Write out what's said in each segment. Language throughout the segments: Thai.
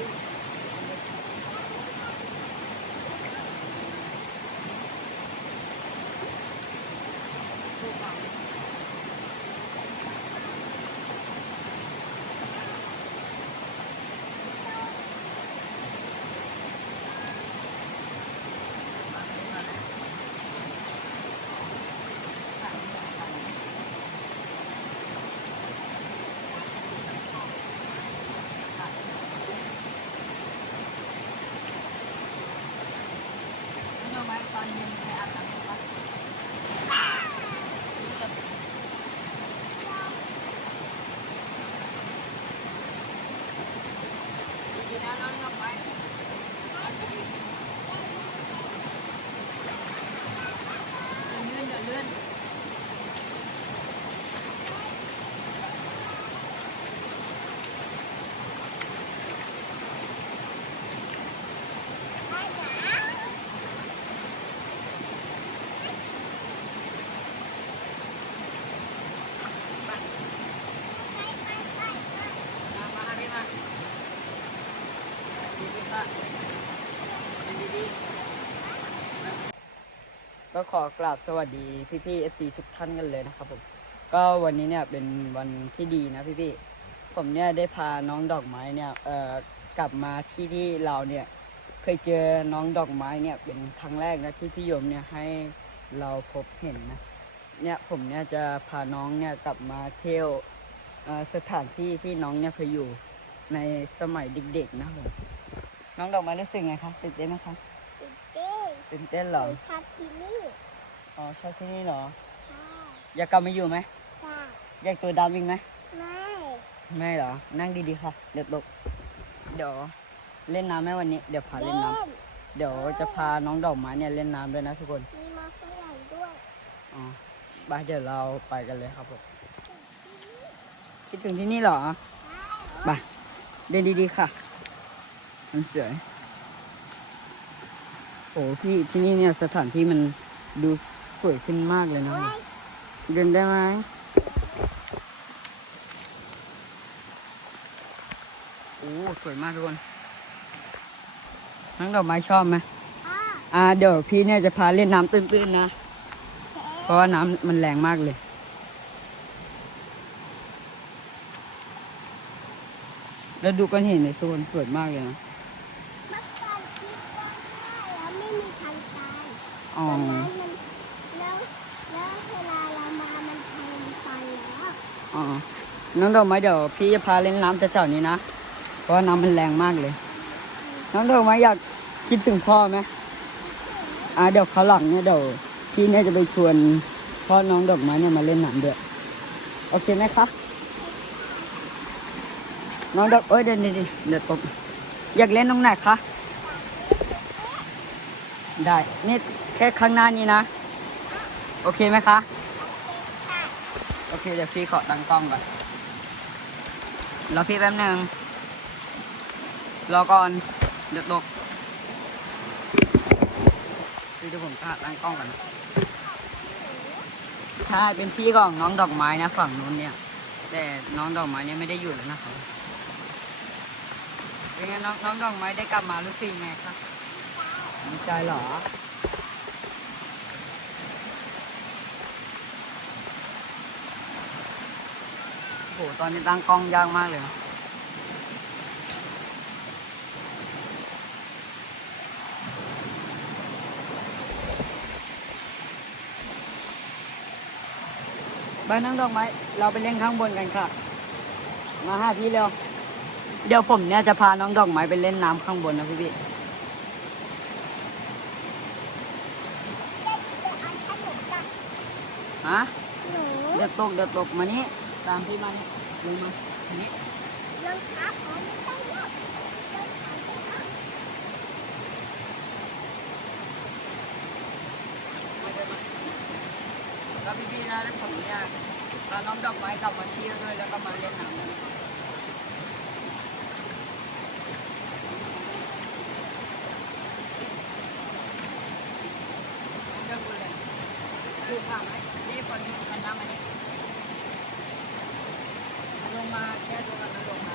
รู้ไหมตอนเย็นใครอาบน้ำปะดีๆนะน้องน้องไว้เดี๋ยวเลื่อนเดี๋ยวเลื่อน มามาพี่มาดีๆค่ะดีๆ ก็ขอกราบสวัสดีพี่ๆเอฟซีทุกท่านกันเลยนะครับผมก็วันนี้เนี่ยเป็นวันที่ดีนะพี่ๆผมเนี่ยได้พาน้องดอกไม้เนี่ยเอ่อกลับมาที่ที่เราเนี่ยเคยเจอน้องดอกไม้เนี่ยเป็นครั้งแรกนะที่พี่ยมเนี่ยให้เราพบเห็นนะเนี่ยผมเนี่ยจะพาน้องเนี่ยกลับมาเที่ยวสถานที่ที่น้องเนี่ยเคยอยู่ในสมัยเด็กๆนะผมน้องดอกไม้รู้สึกไงคะตื่นเต้นไหมคะ ต้นตื่นเต้นเหรอหนูชอบที่นี่อ๋อชอบที่นี่เหรอ ค่ะอยากกลับมาอยู่ไหมค่ะอยากตัวดำอีกไหมไม่ไม่เหรอ นั่งดีๆค่ะ เดี๋ยวตก เดี๋ยวเล่นน้ำไหมวันนี้ เดี๋ยวพาเล่นน้ำเดี๋ยวจะพาน้องดอกไม้เนี่ยเล่นน้ำด้วยนะทุกคน มีมาฝรั่งด้วยอ๋อไปเดี๋ยวเราไปกันเลยครับผม คิดถึงที่นี่เหรอไปเดินดีๆค่ะ มันสวย โอ้พี่ที่นี่เนี่ยสถานที่มันดูสวยขึ้นมากเลยนะเฮ้ยเดินได้ไหมโอ้สวยมากทุกคนน้องดอกไม้ชอบไหมอ่าอ่าเดี๋ยวพี่เนี่ยจะพาเล่นน้ำตื้นๆนะโอเพเคราะว่าน้ำมันแรงมากเลยแล้วดูก้อนหินในโซนสวยมากเลยนะ เมื่อก่อนคิดว่าแล้วไม่มีทางตาย อ๋อตอนนั้นมันแล้วแล้วเวลาเรามามันแทงไปแล้วอ๋อ น้องดอกไม้เดี๋ยวพี่จะพาเล่นน้ำแถวๆนี้นะ เพราะว่าน้ำมันแรงมากเลย น้องดอกไม้อยากคิดถึงพ่อไหมอ่าเดี๋ยวเขาวหลังเนี่ยเดี๋ยวพี่เนี่ยจะไปชวนพ่อน้องดอกไม้เนี่ยมาเล่นน้ำด้วยโอเคไหมคะน้องดอกเอ้ยเดี๋ยวเดี๋ยวเดี๋ยวตกอยากเล่นตรงไหนคะ ได้ นี่แค่ข้างหน้านี้นะ โอเคไหมคะ โอเค เดี๋ยวพี่ขอตั้งกล้องก่อน รอพี่แป๊บหนึ่งรอก่อน เดี๋ยวตกพี่จะผมตั้งกล้องก่อนใช่เป็นพี่ของน้องดอกไม้นะ ฝั่งนู้นเนี่ย แต่น้องดอกไม้เนี่ยไม่ได้อยู่แล้วนะครับเป็นไงน้องน้องดอกไม้ได้กลับมารู้สึกยังไงครับ ดีใจเหรอโหตอนนี้ตั้งกล้องยากมากเลยนะบ้านนั่งดอกไม้ เราไปเล่นข้างบนกันค่ะ มาห้าพี่เร็ว เดี๋ยวผมเนี่ยจะพาน้องดอกไม้ไปเล่นน้ำข้างบนนะพี่พี่ เด็กจะเอาขนมกับ ฮะหนูเดี๋ยวตกเดี๋ยวตกมานี่ตามพี่มานี่ลงมาอันนี้รองเท้าของไม่ต้องยกรองเท้าไม่ต้องแล้วพี่พี่ๆนะแล้วผมเนี่ยพาน้องดอกไม้กลับมาเที่ยวด้วยแล้วก็มาเล่นน้ำกันเรื่องอะไรดูข้างไหมนี่คนนี้คันน้ำอันนี้ ลงมา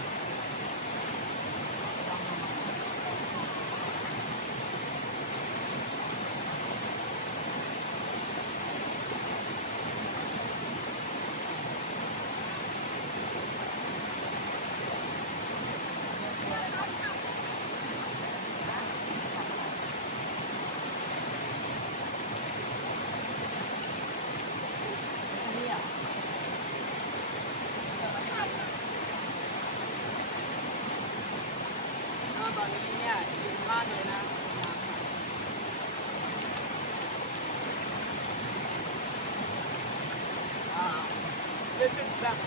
เย็นมากเลยนะอ่ารู้สึกแบบ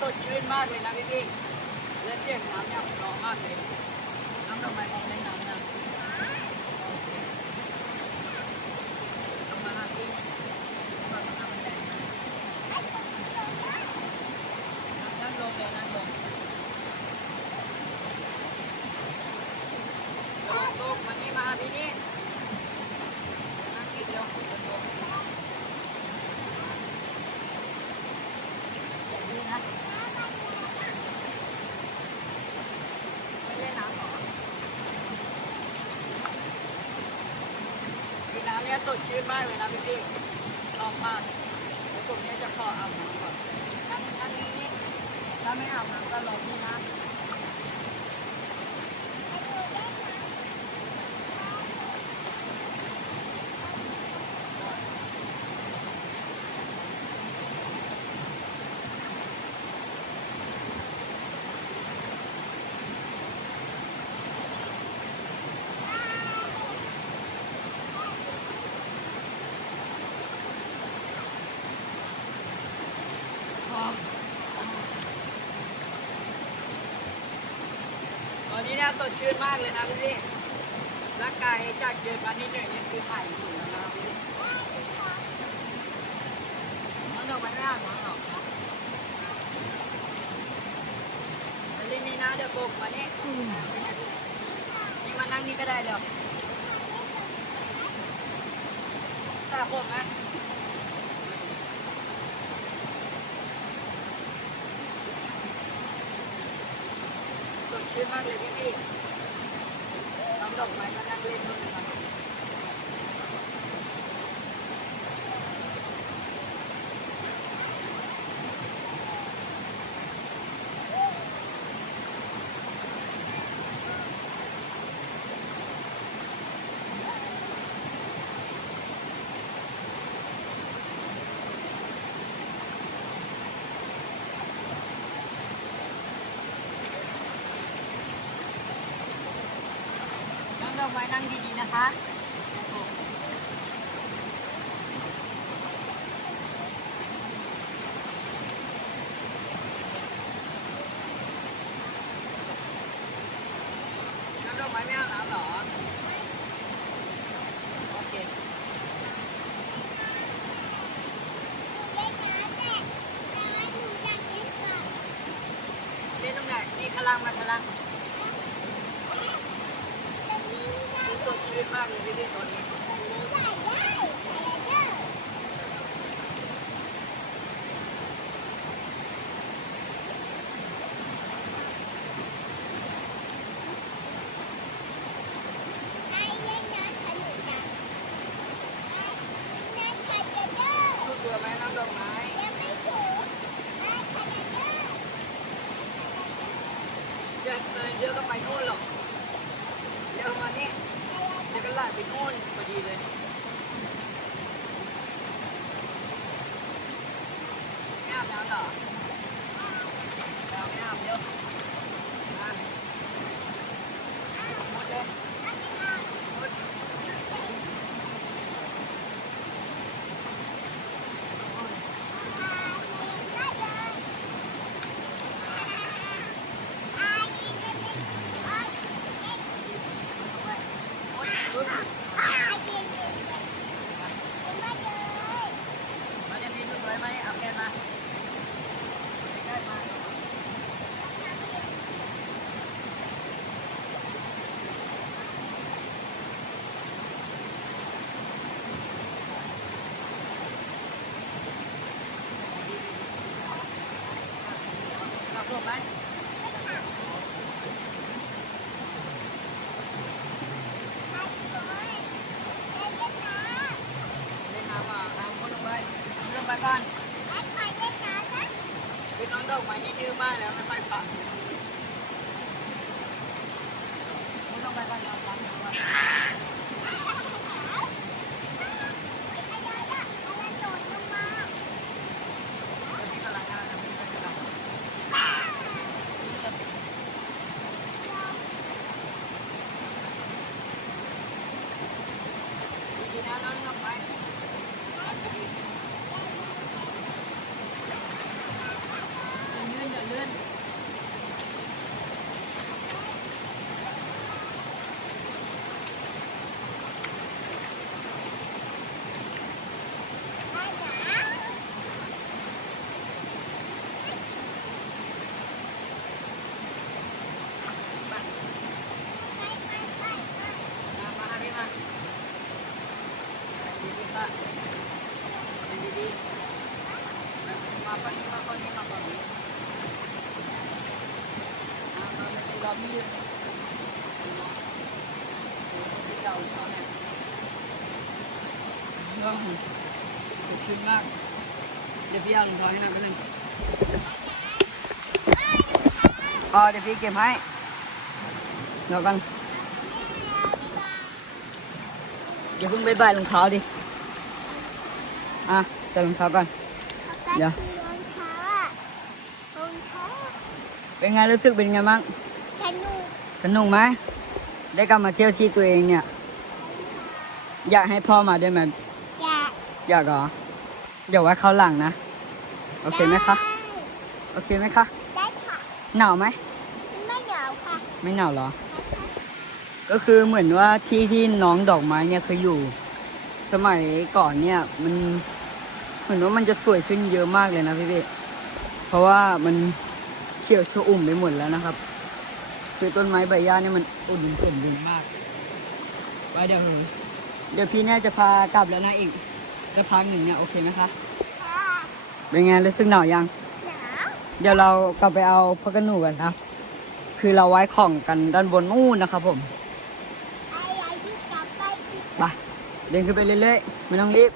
สดชื่นมากเลยนะพี่พี่ๆและเสียงน้ำเนี่ยร้องมากเลยน้ำดอกไม้มองในน้ำนะโอเคลงมาหาพี่ลงมาทำแดงนะนั่งลงเลยนั่งลง ลงลงวันนี้มาที่นี่นั่งกินเร็วลงลงอย่างนี้นะไม่เล่นน้ำหรอคือน้ำเนี่ย สดชื่นมากเลยนะพี่พี่ชอบมากเดี๋ยวตรงนี้จะขออาบน้ำก่อนอันนี้นี่ถ้าไม่อาบน้ำก็รอพี่นะ ตอนนี้เนี่ยสดชื่นมากเลยนะพี่ร่างกายจากเดินมานิดหนึ่งนี่คือถ่ายอยู่แล้วนะพี่มันดอกไม้ไม่อ่านมันหรอกมาล่นนี่นะเดี๋ยวโกกมานี่นี่มานั่งนี่ก็ได้เลยสระผมไหม ชื่นมากเลยพี่พี่น้องดอกไม้มานั่งเล่นด้วยนะครับ น้องดอกไม้นั่งดีๆ น้ำดอกไม้ไม่เอาน้ำเหรอ โอเค เล่นตรงไหนนี่ข้างล่างมาข้างล่าง นี่สดชื่นมากเลยพี่พี่ตอนนี้สู้ตัวไหมน้ำดอกไม้เดี๋ยวเออเดี๋ยวก็ไปโน่นหรอกเดี๋ยวมานี่เดี๋ยวก็ลาก ไปนู่นพอดีเลยไม่อาบน้ำเหรอ เราพี่ที่เราเขาเนี่ยเรื่องชื้นมาก เดี๋ยวพี่เอารองเท้าให้หนักไปหนึ่งอ๋อเดี๋ยวพี่เก็บให้เดี๋ยวกันอย่าเพิ่งไปบายรองเท้าดิ อะใส่รองเท้าก่อน เดี๋ยวเป็นไงรู้สึกเป็นไงบ้าง สนุกไหมได้กลับมาเที่ยวที่ตัวเองเนี่ย อยากให้พ่อมาด้วยไหมอยากเหรอเดี๋ยวไว้เขาวหลังนะ โอเคไหมคะโอเคไหมคะได้ค่ะหนาวไหมไม่เหงาค่ะ ไม่หนาวเหรอ ก็คือเหมือนว่าที่ที่น้องดอกไม้เนี่ยเคยอยู่ สมัยก่อนเนี่ยมันเหมือนว่ามันจะสวยขึ้นเยอะมากเลยนะพี่พี่เพราะว่ามันเขียวชอุ่มไปหมดแล้วนะครับ คือต้นไม้ใบหญ้าเนี่ยมันอุดมสมบูรณ์มากไปเดี๋ยวเดี๋ยวพี่เนี่ยจะพากลับแล้วนะอีกสักพักหนึ่งเนี่ยโอเคไหมคะค่ะเป็นไงรู้สึกหนาวยังหนาวเดี๋ยวเรากลับไปเอาพักกระหนูกันนะคือเราไว้ของกันด้านบนนู่นนะครับผมไอ้ไอ้ที่กลับไปที่ไปเดินขึ้นไปเรื่อยๆไม่ต้องรีบ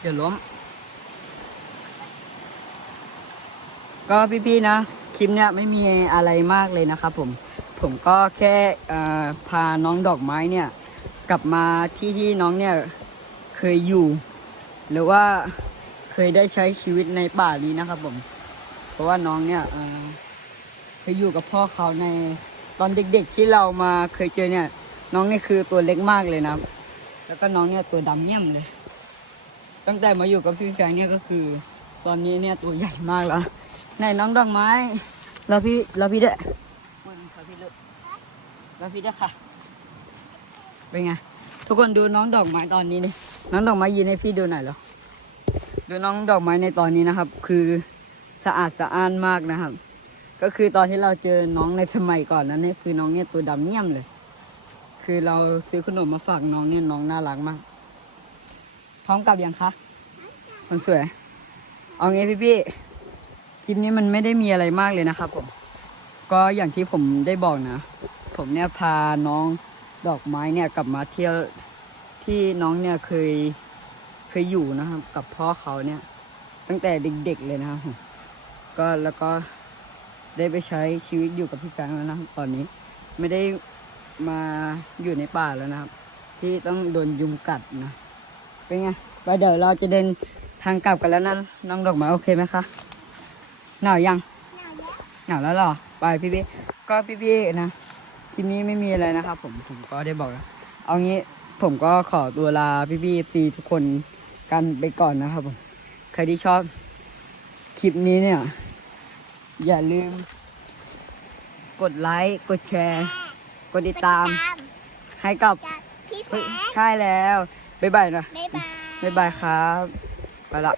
เดี๋ยวล้ม ก็พี่ๆนะ คลิปเนี้ยไม่มีอะไรมากเลยนะครับผม ผมก็แค่พาน้องดอกไม้เนี่ย กลับมาที่ที่น้องเนี่ยเคยอยู่ หรือว่าเคยได้ใช้ชีวิตในป่านี้นะครับผม เพราะว่าน้องเนี่ยเคยอยู่กับพ่อเขาในตอนเด็กๆที่เรามาเคยเจอเนี่ย น้องนี่คือตัวเล็กมากเลยนะแล้วก็น้องเนี่ยตัวดำเยี่ยมเลย ตั้งแต่มาอยู่กับพี่แฟงเนี่ยก็คือ ตอนนี้เนี่ยตัวใหญ่มากแล้วไหนน้องดอกไม้เราพี่เราพี่ด้วยวันเราพี่ด้วย เราพี่ด้วยค่ะ เป็นไง ทุกคนดูน้องดอกไม้ตอนนี้นี่น้องดอกไม้ยืนให้พี่ดูหน่อยเหรอดูน้องดอกไม้ในตอนนี้นะครับ คือสะอาดสะอ้านมากนะครับ ก็คือตอนที่เราเจอน้องในสมัยก่อนนั้นเนี่ยคือน้องเนี่ยตัวดำเยี่ยมเลย คือเราซื้อขนมมาฝากน้องเนี่ยน้องน่ารักมาก พร้อมกลับยังคะคนสวย เอางี้พี่พี่คลิปนี้มันไม่ได้มีอะไรมากเลยนะครับผม ก็อย่างที่ผมได้บอกนะ ผมเนี่ยพาน้องดอกไม้เนี่ยกลับมาเที่ยวที่น้องเนี่ยเคยเคยอยู่นะครับ กับพ่อเขาเนี่ย ตั้งแต่เด็กๆเลยนะครับก็แล้วก็ได้ไปใช้ชีวิตอยู่กับพี่แฟงแล้วนะครับตอนนี้ไม่ได้มาอยู่ในป่าแล้วนะครับ ที่ต้องโดนยุงกัดนะเป็นไงไปเดี๋ยวเราจะเดินทางกลับกันแล้วนะน้องดอกไม้โอเคไหมคะหนาวยังหนาวแล้วหนาวแล้วหรอไปพี่พี่ก็พี่พี่นะ ทีนี้ไม่มีอะไรนะครับผมผมก็ได้บอกแล้วเอางี้ผมก็ขอตัวลาพี่พี่ซีทุกคนกันไปก่อนนะครับผมใครที่ชอบคลิปนี้เนี่ย อย่าลืม กดไลค์กดแชร์ กดติดตาม ให้กับจากพี่แฟเฮ้ยนใช่แล้วบ๊ายบายนะ บ๊ายบาย บ๊ายบายครับ ไปละ